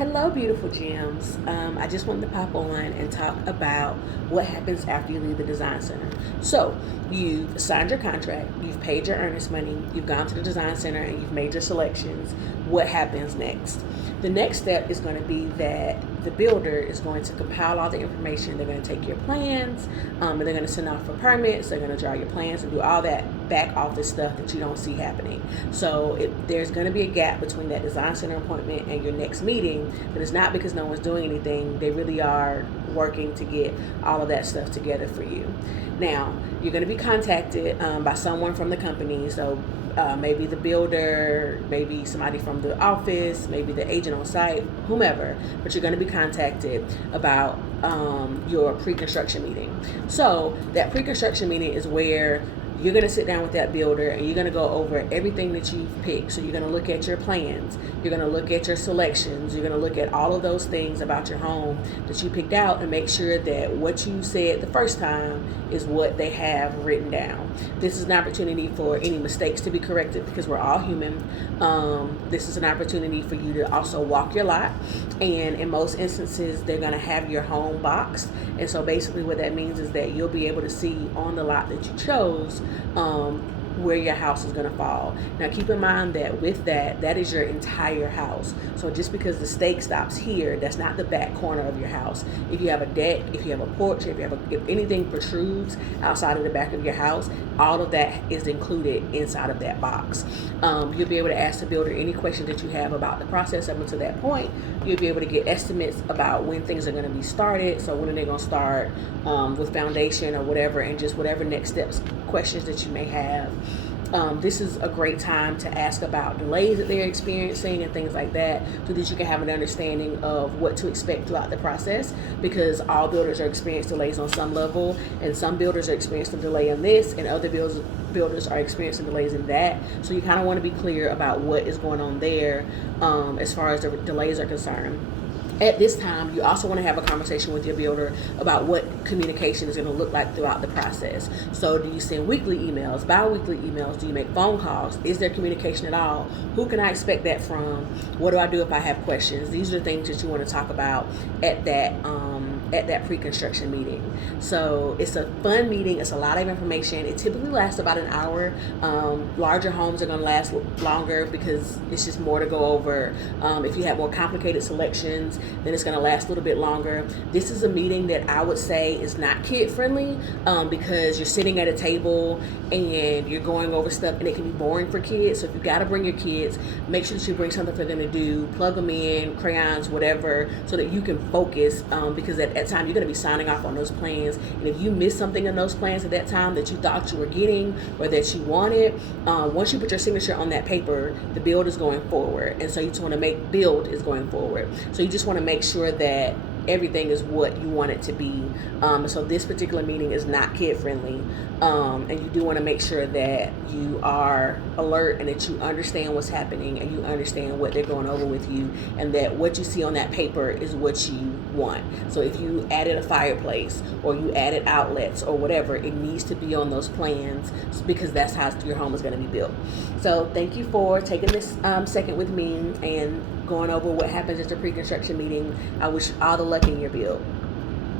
Hello, beautiful gems. I just wanted to pop on and talk about what happens after you leave the design center. So, you've signed your contract, you've paid your earnest money, you've gone to the design center, and you've made your selections. What happens next? The next step is going to be that the builder is going to compile all the information. They're going to take your plans, and they're going to send off for permits. They're going to draw your plans and do all that back office stuff that you don't see happening. So there's going to be a gap between that design center appointment and your next meeting, but it's not because no one's doing anything. They really are working to get all of that stuff together for you. Now, you're going to be contacted by someone from the company. So maybe the builder, maybe somebody from the office, maybe the agent on site, whomever, but you're going to be contacted about your pre-construction meeting. So that pre-construction meeting is where you're going to sit down with that builder and you're going to go over everything that you've picked. So you're going to look at your plans, you're going to look at your selections, you're going to look at all of those things about your home that you picked out and make sure that what you said the first time is what they have written down. This is an opportunity for any mistakes to be corrected because we're all human. This is an opportunity for you to also walk your lot, and in most instances they're going to have your home boxed, and so basically what that means is that you'll be able to see on the lot that you chose where your house is going to fall. Now keep in mind that with that is your entire house. So just because the stake stops here, that's not the back corner of your house. If you have a deck, if you have a porch, if anything protrudes outside of the back of your house, all of that is included inside of that box. You'll be able to ask the builder any questions that you have about the process up until that point. You'll be able to get estimates about when things are going to be started. So when are they going to start with foundation or whatever, and just whatever next steps, questions that you may have. This is a great time to ask about delays that they're experiencing and things like that, so that you can have an understanding of what to expect throughout the process, because all builders are experiencing delays on some level, and some builders are experiencing a delay in this and other builders are experiencing delays in that. So you kind of want to be clear about what is going on there as far as the delays are concerned. At this time, you also want to have a conversation with your builder about what communication is going to look like throughout the process. So do you send weekly emails, bi-weekly emails? Do you make phone calls? Is there communication at all? Who can I expect that from? What do I do if I have questions? These are things that you want to talk about at that pre-construction meeting. So it's a fun meeting. It's a lot of information. It typically lasts about an hour. Larger homes are going to last longer because it's just more to go over. If you have more complicated selections, then it's going to last a little bit longer. This is a meeting that I would say is not kid friendly because you're sitting at a table and you're going over stuff, and it can be boring for kids. So if you got to bring your kids, make sure that you bring something for them to do, plug them in, crayons, whatever, so that you can focus because at that time you're going to be signing off on those plans. And if you miss something in those plans at that time that you thought you were getting or that you wanted, once you put your signature on that paper, the build is going forward. And so you just want to build is going forward. So you just want to make sure that everything is what you want it to be. So this particular meeting is not kid friendly, and you do want to make sure that you are alert and that you understand what's happening and you understand what they're going over with you, and that what you see on that paper is what you want. So if you added a fireplace or you added outlets or whatever, it needs to be on those plans because that's how your home is going to be built. So thank you for taking this second with me and going over what happens at the pre-construction meeting. I wish all the luck in your build.